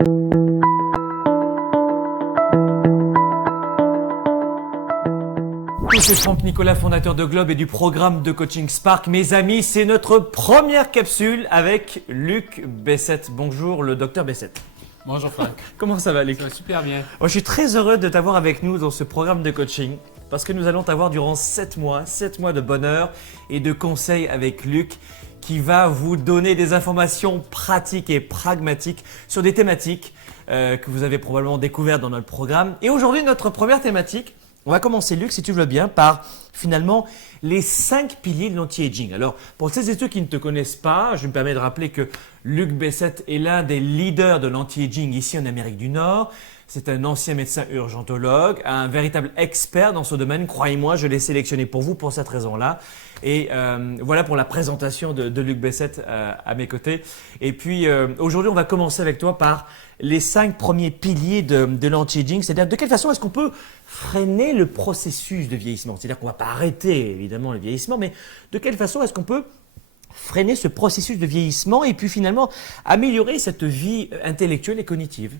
C'est Franck Nicolas, fondateur de Globe et du programme de coaching Spark. Mes amis, c'est notre première capsule avec Luc Bessette. Bonjour le docteur Bessette. Bonjour Franck. Comment ça va Luc? Ça va super bien. Je suis très heureux de t'avoir avec nous dans ce programme de coaching parce que nous allons t'avoir durant 7 mois de bonheur et de conseils avec Luc qui va vous donner des informations pratiques et pragmatiques sur des thématiques que vous avez probablement découvertes dans notre programme. Et aujourd'hui, notre première thématique, on va commencer, Luc, si tu veux bien, par finalement les 5 piliers de l'anti-aging. Alors, pour celles et ceux qui ne te connaissent pas, je me permets de rappeler que Luc Bessette est l'un des leaders de l'anti-aging ici en Amérique du Nord. C'est un ancien médecin urgentologue, un véritable expert dans ce domaine. Croyez-moi, je l'ai sélectionné pour vous pour cette raison-là. Et voilà pour la présentation de Luc Bessette à mes côtés. Et puis aujourd'hui, on va commencer avec toi par les 5 premiers piliers de l'anti-aging. C'est-à-dire de quelle façon est-ce qu'on peut freiner le processus de vieillissement? C'est-à-dire qu'on ne va pas arrêter évidemment le vieillissement, mais de quelle façon est-ce qu'on peut freiner ce processus de vieillissement et puis finalement améliorer cette vie intellectuelle et cognitive?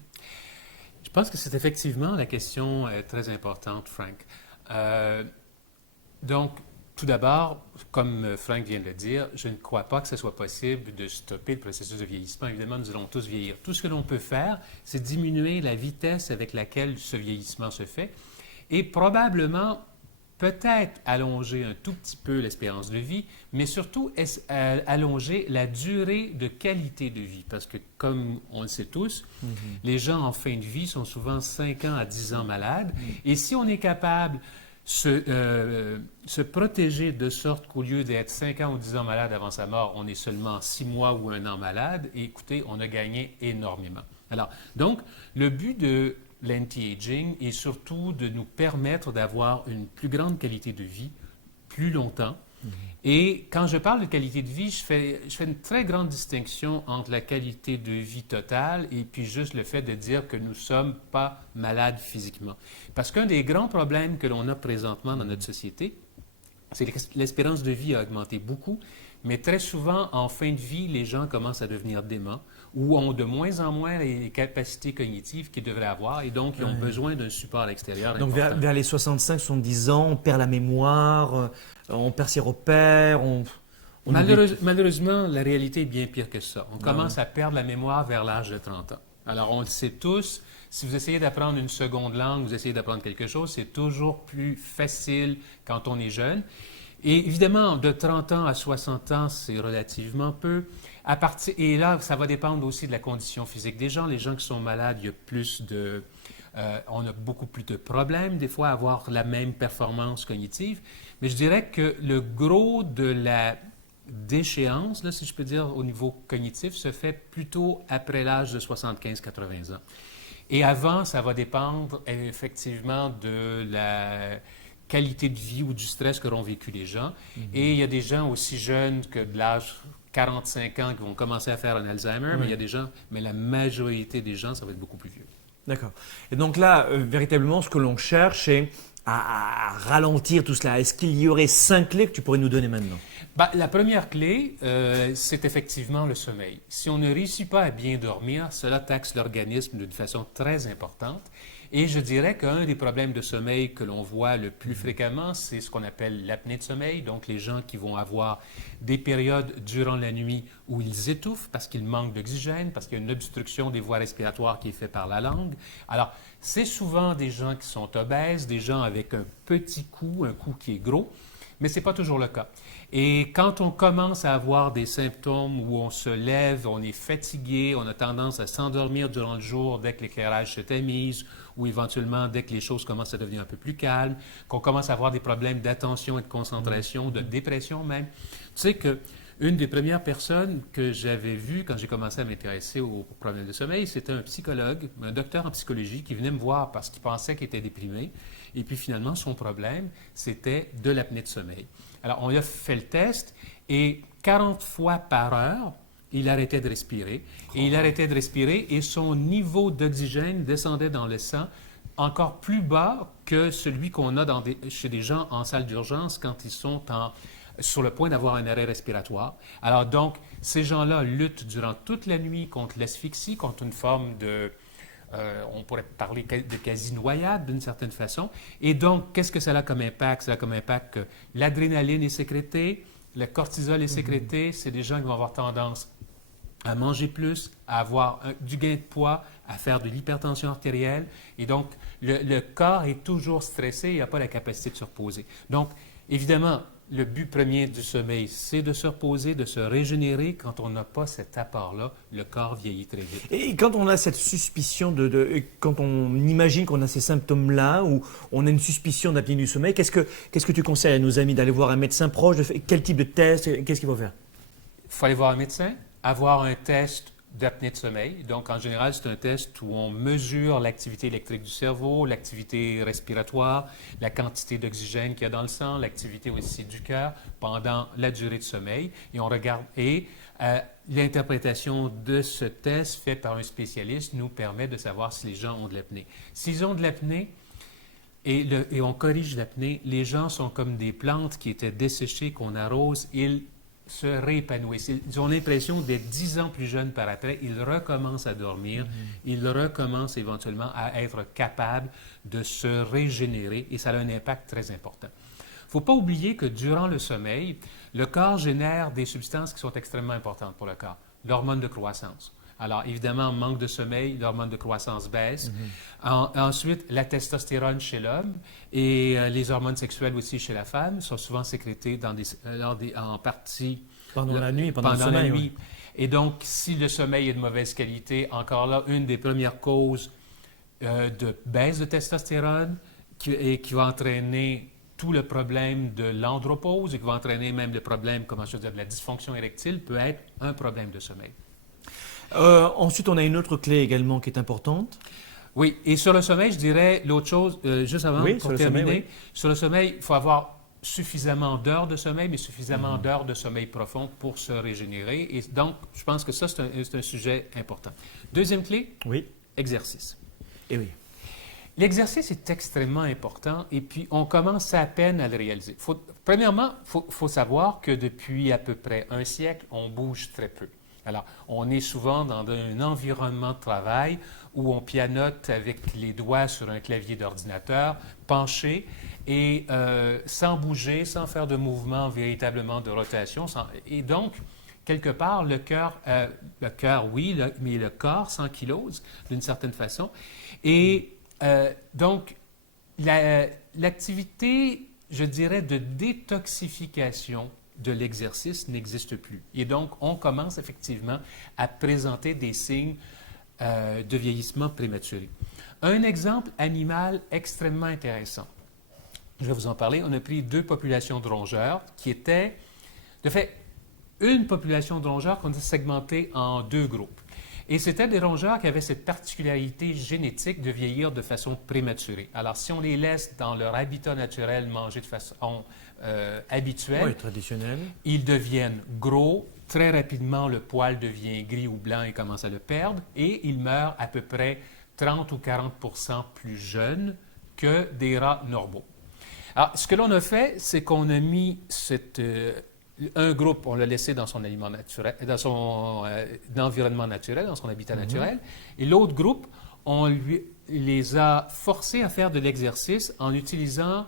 Je pense que c'est effectivement la question très importante, Frank. Donc, tout d'abord, comme Frank vient de le dire, je ne crois pas que ce soit possible de stopper le processus de vieillissement. Évidemment, nous allons tous vieillir. Tout ce que l'on peut faire, c'est diminuer la vitesse avec laquelle ce vieillissement se fait et probablement peut-être allonger un tout petit peu l'espérance de vie, mais surtout allonger la durée de qualité de vie. Parce que, comme on le sait tous, les gens en fin de vie sont souvent 5 ans à 10 ans malades. Et si on est capable se protéger de sorte qu'au lieu d'être 5 ans ou 10 ans malade avant sa mort, on est seulement 6 mois ou 1 an malade, et écoutez, on a gagné énormément. Alors, donc, le but de l'anti-aging est surtout de nous permettre d'avoir une plus grande qualité de vie plus longtemps. Et quand je parle de qualité de vie, je fais une très grande distinction entre la qualité de vie totale et puis juste le fait de dire que nous ne sommes pas malades physiquement. Parce qu'un des grands problèmes que l'on a présentement dans notre société, c'est que l'espérance de vie a augmenté beaucoup, mais très souvent, en fin de vie, les gens commencent à devenir déments ou ont de moins en moins les capacités cognitives qu'ils devraient avoir et donc ils ont besoin d'un support extérieur. Donc vers les 65-70 ans, on perd la mémoire, on perd ses repères, Malheureusement, la réalité est bien pire que ça. On commence à perdre la mémoire vers l'âge de 30 ans. Alors, on le sait tous, si vous essayez d'apprendre une seconde langue, vous essayez d'apprendre quelque chose, c'est toujours plus facile quand on est jeune. Et évidemment, de 30 ans à 60 ans, c'est relativement peu. Et là, ça va dépendre aussi de la condition physique des gens. Les gens qui sont malades, il y a plus de... on a beaucoup plus de problèmes, des fois, à avoir la même performance cognitive. Mais je dirais que le gros de la déchéance, là, si je peux dire, au niveau cognitif, se fait plutôt après l'âge de 75-80 ans. Et avant, ça va dépendre effectivement de la qualité de vie ou du stress que l'ont vécu les gens. Et il y a des gens aussi jeunes que de l'âge 45 ans qui vont commencer à faire un Alzheimer, mais il y a des gens, mais la majorité des gens, ça va être beaucoup plus vieux. D'accord. Et donc là, véritablement, ce que l'on cherche, c'est à ralentir tout cela. Est-ce qu'il y aurait 5 clés que tu pourrais nous donner maintenant? La première clé, c'est effectivement le sommeil. Si on ne réussit pas à bien dormir, cela taxe l'organisme d'une façon très importante. Et je dirais qu'un des problèmes de sommeil que l'on voit le plus fréquemment, c'est ce qu'on appelle l'apnée de sommeil. Donc, les gens qui vont avoir des périodes durant la nuit où ils étouffent parce qu'ils manquent d'oxygène, parce qu'il y a une obstruction des voies respiratoires qui est faite par la langue. Alors, c'est souvent des gens qui sont obèses, des gens avec un petit cou, un cou qui est gros, mais ce n'est pas toujours le cas. Et quand on commence à avoir des symptômes où on se lève, on est fatigué, on a tendance à s'endormir durant le jour dès que l'éclairage se tamise ou éventuellement dès que les choses commencent à devenir un peu plus calmes, qu'on commence à avoir des problèmes d'attention et de concentration, de dépression même. Tu sais que une des premières personnes que j'avais vues quand j'ai commencé à m'intéresser aux problèmes de sommeil, c'était un psychologue, un docteur en psychologie qui venait me voir parce qu'il pensait qu'il était déprimé. Et puis finalement, son problème, c'était de l'apnée de sommeil. Alors, on lui a fait le test et 40 fois par heure, il arrêtait de respirer. Et il arrêtait de respirer et son niveau d'oxygène descendait dans le sang encore plus bas que celui qu'on a chez des gens en salle d'urgence quand ils sont en sur le point d'avoir un arrêt respiratoire. Alors donc, ces gens-là luttent durant toute la nuit contre l'asphyxie, contre une forme de, on pourrait parler de quasi-noyade d'une certaine façon. Et donc, qu'est-ce que ça a comme impact? Ça a comme impact que l'adrénaline est sécrétée, le cortisol est sécrété. C'est des gens qui vont avoir tendance à manger plus, à avoir du gain de poids, à faire de l'hypertension artérielle. Et donc, le corps est toujours stressé, il n'a pas la capacité de se reposer. Donc, évidemment, le but premier du sommeil, c'est de se reposer, de se régénérer. Quand on n'a pas cet apport-là, le corps vieillit très vite. Et quand on a cette suspicion quand on imagine qu'on a ces symptômes-là, ou on a une suspicion d'apnée du sommeil, qu'est-ce que tu conseilles à nos amis d'aller voir un médecin proche? Quel type de test? Qu'est-ce qu'il faut faire? Il faut aller voir un médecin, avoir un test d'apnée de sommeil. Donc, en général, c'est un test où on mesure l'activité électrique du cerveau, l'activité respiratoire, la quantité d'oxygène qu'il y a dans le sang, l'activité aussi du cœur pendant la durée de sommeil. Et on regarde. Et l'interprétation de ce test fait par un spécialiste nous permet de savoir si les gens ont de l'apnée. S'ils ont de l'apnée, et on corrige l'apnée, les gens sont comme des plantes qui étaient desséchées, qu'on arrose, ils se réépanouissent. Ils ont l'impression d'être 10 ans plus jeunes par après. Ils recommencent à dormir. Ils recommencent éventuellement à être capables de se régénérer et ça a un impact très important. Il ne faut pas oublier que durant le sommeil, le corps génère des substances qui sont extrêmement importantes pour le corps. L'hormone de croissance. Alors, évidemment, manque de sommeil, l'hormone de croissance baisse. Ensuite, la testostérone chez l'homme et les hormones sexuelles aussi chez la femme sont souvent sécrétées en partie Pendant la nuit, pendant le sommeil, la nuit. ouais. Et donc, si le sommeil est de mauvaise qualité, encore là, une des premières causes de baisse de testostérone qui va entraîner tout le problème de l'andropause et qui va entraîner même le problème, comment je veux dire, de la dysfonction érectile peut être un problème de sommeil. Ensuite, on a une autre clé également qui est importante. Oui, et sur le sommeil, je dirais l'autre chose, juste avant, Oui, pour sur le terminer. sommeil, oui. Sur le sommeil, il faut avoir suffisamment d'heures de sommeil, mais suffisamment d'heures de sommeil profond pour se régénérer. Et donc, je pense que ça, c'est un sujet important. Deuxième clé, Oui. exercice. Et oui. L'exercice est extrêmement important et puis on commence à peine à le réaliser. Premièrement, il faut savoir que depuis à peu près un siècle, on bouge très peu. Alors, on est souvent dans un environnement de travail où on pianote avec les doigts sur un clavier d'ordinateur, penché, et sans bouger, sans faire de mouvement véritablement de rotation. Et donc, quelque part, le cœur, oui, mais le corps s'ankylose d'une certaine façon. Et donc, l'activité, je dirais, de détoxification de l'exercice n'existe plus. Et donc, on commence effectivement à présenter des signes de vieillissement prématuré. Un exemple animal extrêmement intéressant. Je vais vous en parler. On a pris 2 populations de rongeurs qui étaient, de fait, une population de rongeurs qu'on a segmentée en 2 groupes. Et c'était des rongeurs qui avaient cette particularité génétique de vieillir de façon prématurée. Alors, si on les laisse dans leur habitat naturel manger de façon habituelle, Oui, traditionnel. ils deviennent gros. Très rapidement, le poil devient gris ou blanc et commence à le perdre. Et ils meurent à peu près 30 ou 40 % plus jeunes que des rats normaux. Alors, ce que l'on a fait, c'est qu'on a mis un groupe, on l'a laissé dans son aliment naturel, dans son environnement naturel, dans son habitat naturel, et l'autre groupe, on les a forcés à faire de l'exercice en utilisant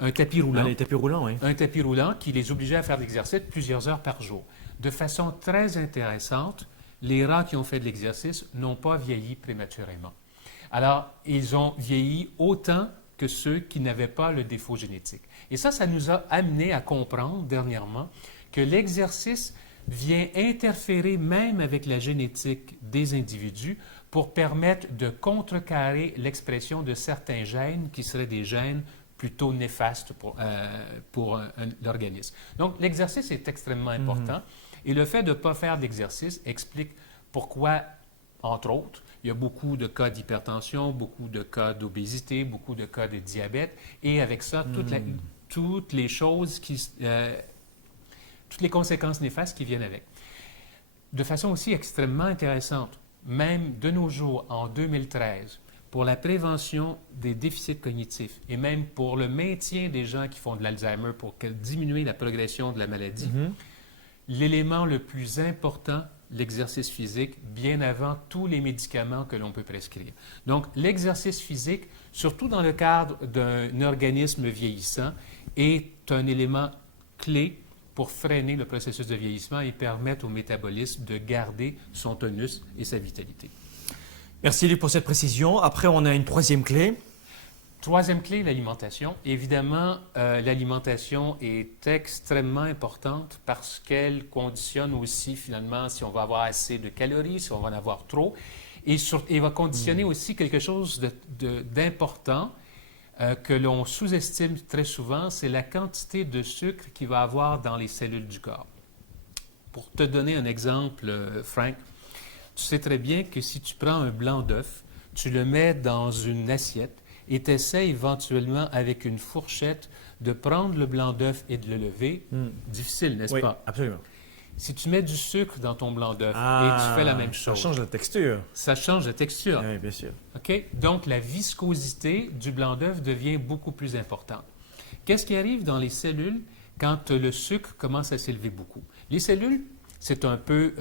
un tapis roulant. Ah, les tapis roulants, oui. Un tapis roulant qui les obligeait à faire de l'exercice plusieurs heures par jour. De façon très intéressante, les rats qui ont fait de l'exercice n'ont pas vieilli prématurément. Alors, ils ont vieilli autant que ceux qui n'avaient pas le défaut génétique. Et ça nous a amené à comprendre dernièrement que l'exercice vient interférer même avec la génétique des individus pour permettre de contrecarrer l'expression de certains gènes qui seraient des gènes plutôt néfastes pour l'organisme. Donc, l'exercice est extrêmement important et le fait de ne pas faire d'exercice explique pourquoi, entre autres, il y a beaucoup de cas d'hypertension, beaucoup de cas d'obésité, beaucoup de cas de diabète et avec ça, toutes les choses toutes les conséquences néfastes qui viennent avec. De façon aussi extrêmement intéressante, même de nos jours, en 2013, pour la prévention des déficits cognitifs et même pour le maintien des gens qui font de l'Alzheimer, pour diminuer la progression de la maladie, l'élément le plus important, l'exercice physique, bien avant tous les médicaments que l'on peut prescrire. Donc, l'exercice physique, surtout dans le cadre d'un organisme vieillissant, est un élément clé pour freiner le processus de vieillissement et permettre au métabolisme de garder son tonus et sa vitalité. Merci Luc pour cette précision. Après, on a une troisième clé. Troisième clé, l'alimentation. Évidemment, l'alimentation est extrêmement importante parce qu'elle conditionne aussi, finalement, si on va avoir assez de calories, si on va en avoir trop, et va conditionner aussi quelque chose d'important que l'on sous-estime très souvent, c'est la quantité de sucre qu'il va avoir dans les cellules du corps. Pour te donner un exemple, Frank, tu sais très bien que si tu prends un blanc d'œuf, tu le mets dans une assiette, et tu essaies éventuellement avec une fourchette de prendre le blanc d'œuf et de le lever. Difficile, n'est-ce pas? Oui, absolument. Si tu mets du sucre dans ton blanc d'œuf et tu fais la même chose. Ça change la texture. Ça change la texture. Oui, bien sûr. OK? Donc, la viscosité du blanc d'œuf devient beaucoup plus importante. Qu'est-ce qui arrive dans les cellules quand le sucre commence à s'élever beaucoup? Les cellules, c'est un peu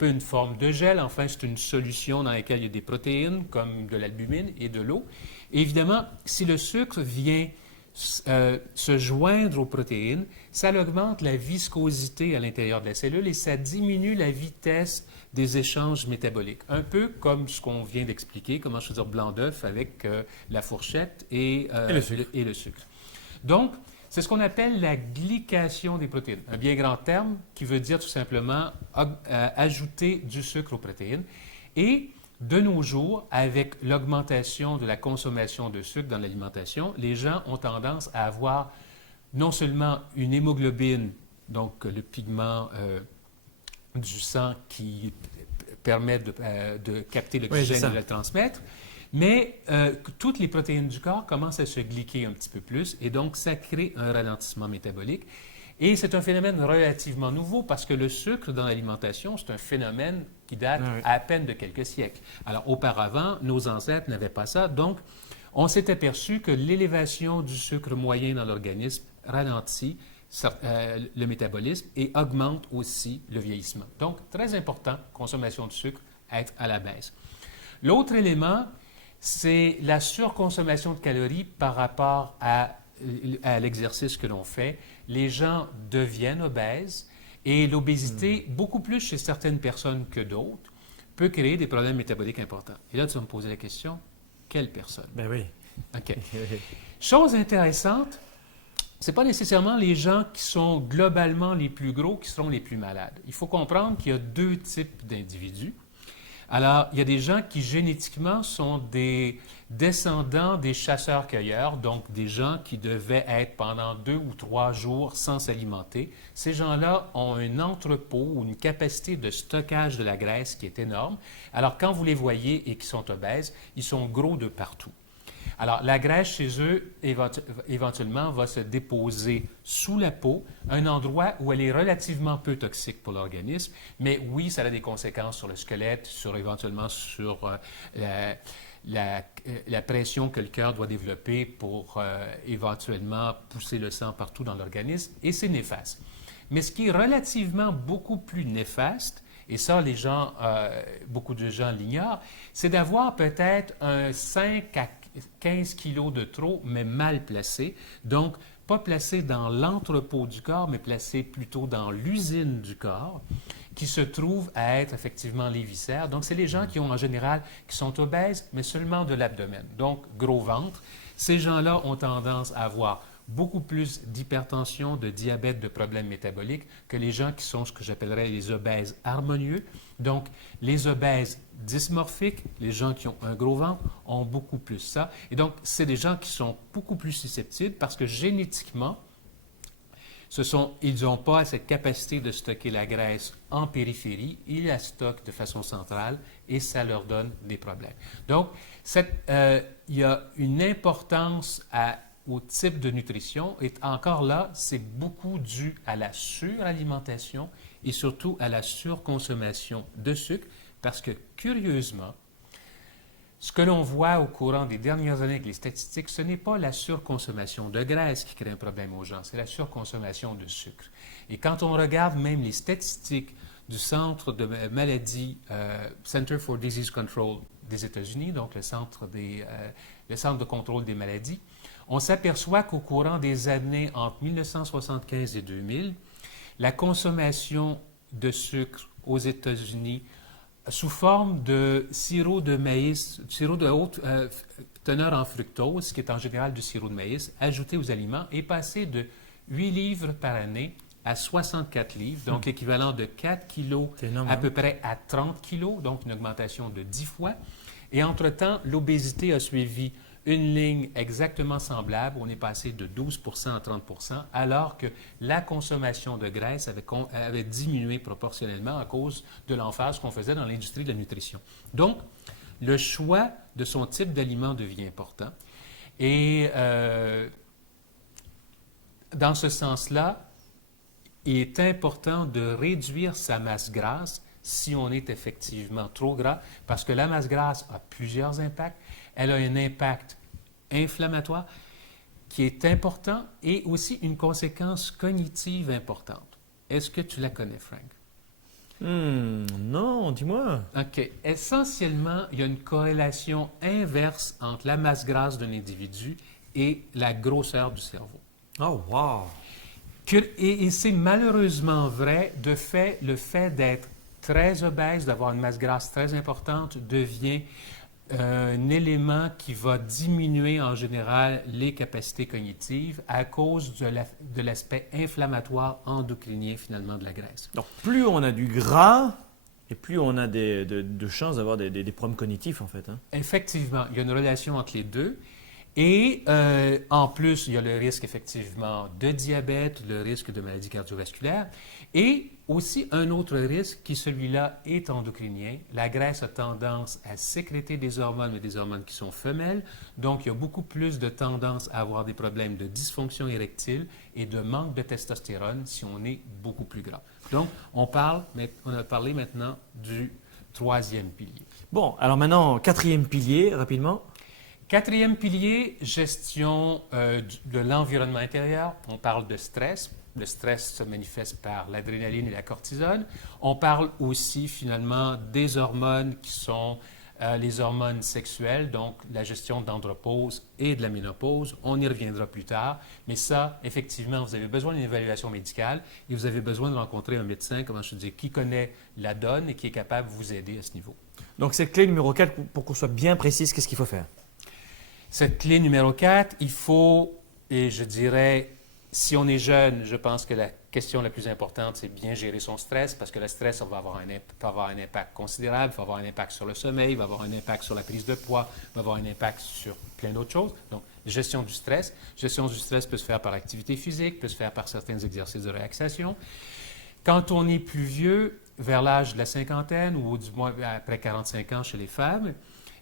une forme de gel. Enfin, c'est une solution dans laquelle il y a des protéines comme de l'albumine et de l'eau. Et évidemment, si le sucre vient se joindre aux protéines, ça augmente la viscosité à l'intérieur de la cellule et ça diminue la vitesse des échanges métaboliques. Un peu comme ce qu'on vient d'expliquer, comment choisir blanc d'œuf avec la fourchette et le sucre. Donc, c'est ce qu'on appelle la glycation des protéines, un bien grand terme qui veut dire tout simplement ajouter du sucre aux protéines. Et de nos jours, avec l'augmentation de la consommation de sucre dans l'alimentation, les gens ont tendance à avoir non seulement une hémoglobine, donc le pigment du sang qui permet de capter l'oxygène et de le transmettre, mais toutes les protéines du corps commencent à se glyquer un petit peu plus et donc ça crée un ralentissement métabolique. Et c'est un phénomène relativement nouveau parce que le sucre dans l'alimentation, c'est un phénomène qui date à peine de quelques siècles. Alors auparavant, nos ancêtres n'avaient pas ça, donc on s'est aperçu que l'élévation du sucre moyen dans l'organisme ralentit le métabolisme et augmente aussi le vieillissement. Donc très important, consommation de sucre, être à la baisse. L'autre élément, c'est la surconsommation de calories par rapport à l'exercice que l'on fait. Les gens deviennent obèses et l'obésité, beaucoup plus chez certaines personnes que d'autres, peut créer des problèmes métaboliques importants. Et là, tu vas me poser la question, quelle personne? Ben oui. OK. Chose intéressante, ce n'est pas nécessairement les gens qui sont globalement les plus gros qui seront les plus malades. Il faut comprendre qu'il y a deux types d'individus. Alors, il y a des gens qui génétiquement sont des descendants des chasseurs-cueilleurs, donc des gens qui devaient être pendant 2 ou 3 jours sans s'alimenter. Ces gens-là ont un entrepôt ou une capacité de stockage de la graisse qui est énorme. Alors, quand vous les voyez et qu'ils sont obèses, ils sont gros de partout. Alors, la graisse chez eux, éventuellement, va se déposer sous la peau, un endroit où elle est relativement peu toxique pour l'organisme, mais oui, ça a des conséquences sur le squelette, éventuellement sur la pression que le cœur doit développer pour éventuellement pousser le sang partout dans l'organisme, et c'est néfaste. Mais ce qui est relativement beaucoup plus néfaste, et ça, beaucoup de gens l'ignorent, c'est d'avoir peut-être un 5 à 15 kilos de trop, mais mal placé. Donc, pas placé dans l'entrepôt du corps, mais placé plutôt dans l'usine du corps, qui se trouve à être effectivement les viscères. Donc, c'est les gens qui ont en général, qui sont obèses, mais seulement de l'abdomen. Donc, gros ventre. Ces gens-là ont tendance à avoir beaucoup plus d'hypertension, de diabète, de problèmes métaboliques que les gens qui sont ce que j'appellerais les obèses harmonieux. Donc, les obèses dysmorphiques, les gens qui ont un gros ventre, ont beaucoup plus ça. Et donc, c'est des gens qui sont beaucoup plus susceptibles parce que génétiquement, ils n'ont pas cette capacité de stocker la graisse en périphérie, ils la stockent de façon centrale et ça leur donne des problèmes. Donc, il y a une importance au type de nutrition et encore là, c'est beaucoup dû à la suralimentation et surtout à la surconsommation de sucre parce que, curieusement, Ce que l'on voit au courant des dernières années avec les statistiques, ce n'est pas la surconsommation de graisse qui crée un problème aux gens, c'est la surconsommation de sucre. Et quand on regarde même les statistiques du Centre de maladies, Center for Disease Control des États-Unis, donc le centre de contrôle des maladies, on s'aperçoit qu'au courant des années entre 1975 et 2000, la consommation de sucre aux États-Unis sous forme de sirop de maïs, sirop de haute teneur en fructose, qui est en général du sirop de maïs, ajouté aux aliments, est passé de 8 livres par année à 64 livres, donc l'équivalent de 4 kilos à peu près à 30 kilos, donc une augmentation de 10 fois. Et entre-temps, l'obésité a suivi une ligne exactement semblable. On est passé de 12 à 30 alors que la consommation de graisse avait diminué proportionnellement à cause de l'emphase qu'on faisait dans l'industrie de la nutrition. Donc, le choix de son type d'aliment devient important. Et dans ce sens-là, il est important de réduire sa masse grasse si on est effectivement trop gras, parce que la masse grasse a plusieurs impacts. Elle a un impact inflammatoire qui est important et aussi une conséquence cognitive importante. Est-ce que tu la connais, Frank? Non, dis-moi. OK. Essentiellement, il y a une corrélation inverse entre la masse grasse d'un individu et la grosseur du cerveau. Oh, wow! Et c'est malheureusement vrai, le fait d'être très obèse, d'avoir une masse grasse très importante, devient un élément qui va diminuer en général les capacités cognitives à cause de l'aspect inflammatoire endocrinien finalement de la graisse. Donc, plus on a du gras, et plus on a de chances d'avoir des problèmes cognitifs, en fait. Hein. Effectivement, il y a une relation entre les deux. Et en plus, il y a le risque effectivement de diabète, le risque de maladies cardiovasculaires et aussi un autre risque qui, celui-là, est endocrinien. La graisse a tendance à sécréter des hormones, mais des hormones qui sont femelles. Donc, il y a beaucoup plus de tendance à avoir des problèmes de dysfonction érectile et de manque de testostérone si on est beaucoup plus gras. Donc, on a parlé maintenant du troisième pilier. Bon, alors maintenant, quatrième pilier, rapidement. Quatrième pilier, gestion de l'environnement intérieur. On parle de stress. Le stress se manifeste par l'adrénaline et la cortisone. On parle aussi finalement des hormones qui sont les hormones sexuelles, donc la gestion d'andropause et de la ménopause. On y reviendra plus tard. Mais ça, effectivement, vous avez besoin d'une évaluation médicale et vous avez besoin de rencontrer un médecin, comment je dis, qui connaît la donne et qui est capable de vous aider à ce niveau. Donc, cette clé numéro 4, pour qu'on soit bien précise, qu'est-ce qu'il faut faire? Cette clé numéro 4, il faut, et je dirais, si on est jeune, je pense que la question la plus importante, c'est bien gérer son stress, parce que le stress va avoir un impact considérable, va avoir un impact sur le sommeil, va avoir un impact sur la prise de poids, va avoir un impact sur plein d'autres choses. Donc, gestion du stress. Gestion du stress peut se faire par l'activité physique, peut se faire par certains exercices de relaxation. Quand on est plus vieux, vers l'âge de la cinquantaine, ou du moins après 45 ans chez les femmes,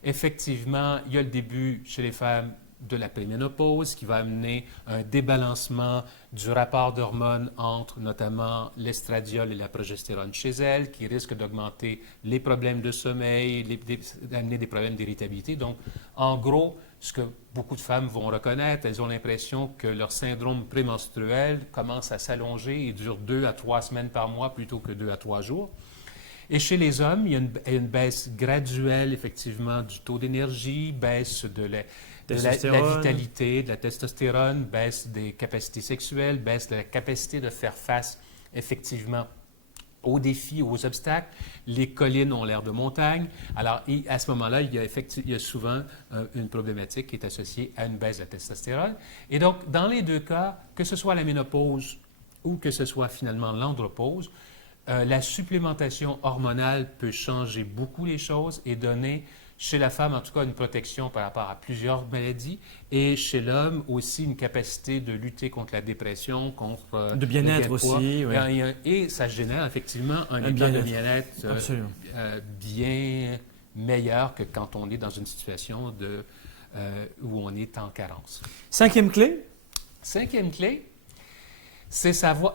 effectivement, il y a le début chez les femmes de la préménopause qui va amener un débalancement du rapport d'hormones entre notamment l'estradiol et la progestérone chez elles, qui risque d'augmenter les problèmes de sommeil, d'amener des problèmes d'irritabilité. Donc, en gros, ce que beaucoup de femmes vont reconnaître, elles ont l'impression que leur syndrome prémenstruel commence à s'allonger et dure 2 à 3 semaines par mois plutôt que 2 à 3 jours. Et chez les hommes, il y a une baisse graduelle, effectivement, du taux d'énergie, baisse de la vitalité, de la testostérone, baisse des capacités sexuelles, baisse de la capacité de faire face, effectivement, aux défis, aux obstacles. Les collines ont l'air de montagne. Alors, à ce moment-là, il y a souvent une problématique qui est associée à une baisse de la testostérone. Et donc, dans les deux cas, que ce soit la ménopause ou que ce soit finalement l'andropause, la supplémentation hormonale peut changer beaucoup les choses et donner, chez la femme en tout cas, une protection par rapport à plusieurs maladies et chez l'homme aussi une capacité de lutter contre la dépression, contre de bien-être aussi. Oui. Et ça génère effectivement un état de bien-être bien meilleur que quand on est dans une situation où on est en carence. Cinquième clé? Cinquième clé, c'est savoir...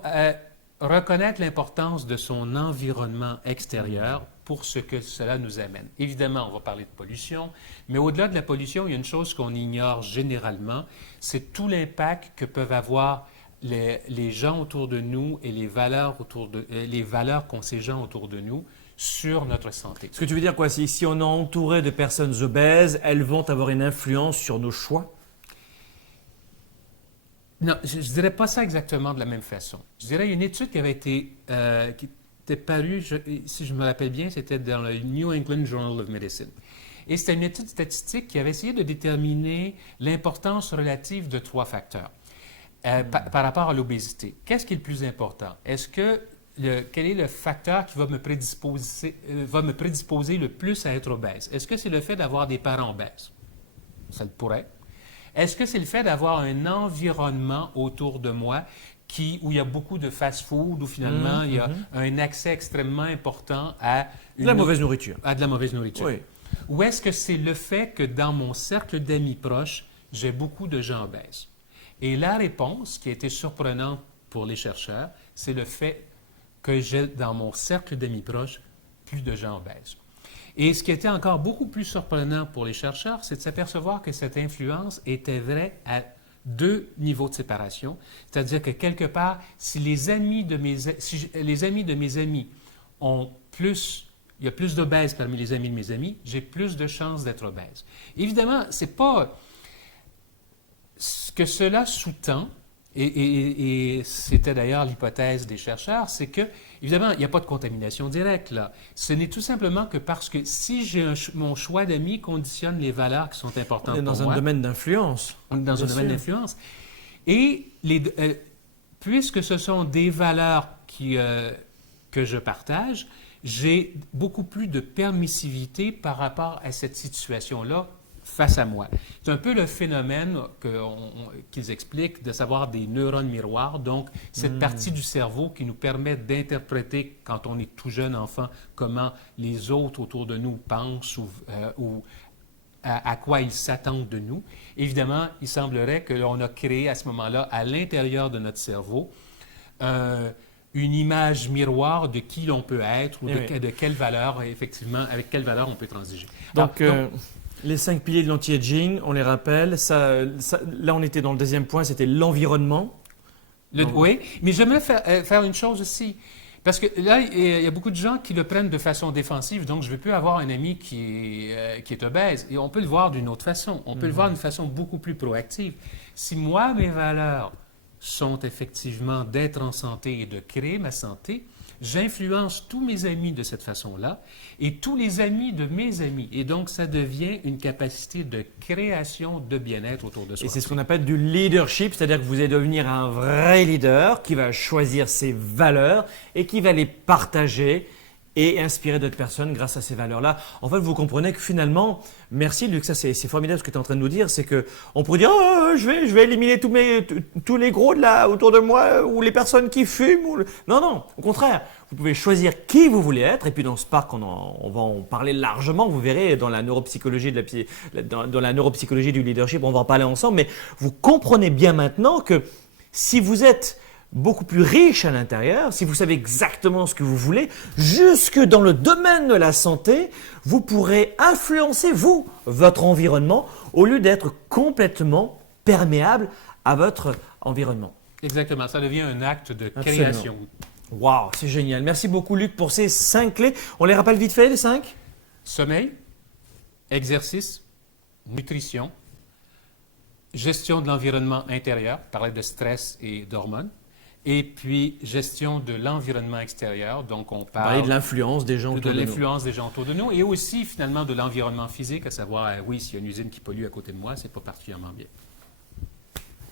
reconnaître l'importance de son environnement extérieur pour ce que cela nous amène. Évidemment, on va parler de pollution, mais au-delà de la pollution, il y a une chose qu'on ignore généralement, c'est tout l'impact que peuvent avoir les gens autour de nous et les valeurs qu'ont ces gens autour de nous sur notre santé. Ce que tu veux dire quoi? Si on est entouré de personnes obèses, elles vont avoir une influence sur nos choix? Non, je ne dirais pas ça exactement de la même façon. Je dirais une étude qui avait été qui était parue, si je me rappelle bien, c'était dans le New England Journal of Medicine. Et c'était une étude statistique qui avait essayé de déterminer l'importance relative de 3 facteurs par rapport à l'obésité. Qu'est-ce qui est le plus important? Quel est le facteur qui va me prédisposer le plus à être obèse? Est-ce que c'est le fait d'avoir des parents obèses? Ça le pourrait. Est-ce que c'est le fait d'avoir un environnement autour de moi où il y a beaucoup de fast-food, où finalement il y a un accès extrêmement important à de la mauvaise nourriture? À de la mauvaise nourriture. Oui. Ou est-ce que c'est le fait que dans mon cercle d'amis proches, j'ai beaucoup de gens obèses? Et la réponse, qui a été surprenante pour les chercheurs, c'est le fait que j'ai dans mon cercle d'amis proches plus de gens obèses. Et ce qui était encore beaucoup plus surprenant pour les chercheurs, c'est de s'apercevoir que cette influence était vraie à 2 niveaux de séparation. C'est-à-dire que quelque part, si les amis de mes amis ont plus, il y a plus d'obèses parmi les amis de mes amis, j'ai plus de chances d'être obèse. Évidemment, c'est pas ce que cela sous-tend. Et c'était d'ailleurs l'hypothèse des chercheurs, c'est que, évidemment, il n'y a pas de contamination directe là. Ce n'est tout simplement que parce que si mon choix d'amis conditionne les valeurs qui sont importantes pour moi. On est dans un domaine d'influence. On est dans un domaine d'influence. Et puisque ce sont des valeurs que je partage, j'ai beaucoup plus de permissivité par rapport à cette situation-là face à moi. C'est un peu le phénomène qu'ils expliquent de savoir des neurones miroirs, donc cette partie du cerveau qui nous permet d'interpréter, quand on est tout jeune enfant, comment les autres autour de nous pensent ou à quoi ils s'attendent de nous. Évidemment, il semblerait que l'on a créé à ce moment-là, à l'intérieur de notre cerveau, une image miroir de qui l'on peut être ou de quelle valeur, effectivement, avec quelle valeur on peut transiger. Donc les 5 piliers de l'anti-aging, on les rappelle. Là, on était dans le 2e point, c'était l'environnement. Oui, mais j'aimerais faire une chose aussi. Parce que là, il y a beaucoup de gens qui le prennent de façon défensive. Donc, je ne veux plus avoir un ami qui est obèse. Et on peut le voir d'une autre façon. On peut le voir d'une façon beaucoup plus proactive. Si moi, mes valeurs sont effectivement d'être en santé et de créer ma santé, j'influence tous mes amis de cette façon-là et tous les amis de mes amis. Et donc, ça devient une capacité de création de bien-être autour de soi. Et c'est ce qu'on appelle du leadership, c'est-à-dire que vous allez devenir un vrai leader qui va choisir ses valeurs et qui va les partager et inspirer d'autres personnes grâce à ces valeurs-là. En fait, vous comprenez que finalement, merci Luc, ça c'est formidable ce que tu es en train de nous dire, c'est que on pourrait dire oh, je vais éliminer tous les gros de là autour de moi ou les personnes qui fument. Non, au contraire, vous pouvez choisir qui vous voulez être et puis dans ce parc, on va en parler largement, vous verrez dans la neuropsychologie dans la neuropsychologie du leadership, on va en parler ensemble, mais vous comprenez bien maintenant que si vous êtes beaucoup plus riche à l'intérieur, si vous savez exactement ce que vous voulez, jusque dans le domaine de la santé, vous pourrez influencer, votre environnement, au lieu d'être complètement perméable à votre environnement. Exactement, ça devient un acte de Absolument. création. Waouh, c'est génial. Merci beaucoup Luc pour ces 5 clés. On les rappelle vite fait, les 5? Sommeil, exercice, nutrition, gestion de l'environnement intérieur, parler de stress et d'hormones, et puis gestion de l'environnement extérieur, donc on parle de l'influence des gens autour de nous. De l'influence des gens autour de nous, et aussi finalement de l'environnement physique, à savoir, oui, s'il y a une usine qui pollue à côté de moi, c'est pas particulièrement bien.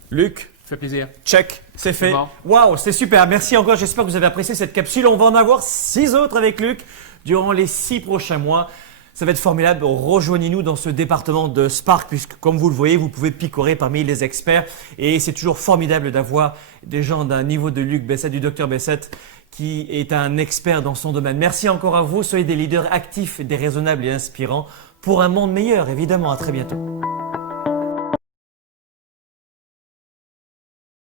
Luc, ça fait plaisir. Check, c'est fait. Bon. Waouh, c'est super. Merci encore. J'espère que vous avez apprécié cette capsule. On va en avoir 6 autres avec Luc durant les 6 prochains mois. Ça va être formidable. Rejoignez-nous dans ce département de Spark puisque, comme vous le voyez, vous pouvez picorer parmi les experts. Et c'est toujours formidable d'avoir des gens d'un niveau de Luc Bessette, du Dr Bessette, qui est un expert dans son domaine. Merci encore à vous. Soyez des leaders actifs, déraisonnables et inspirants pour un monde meilleur, évidemment. À très bientôt.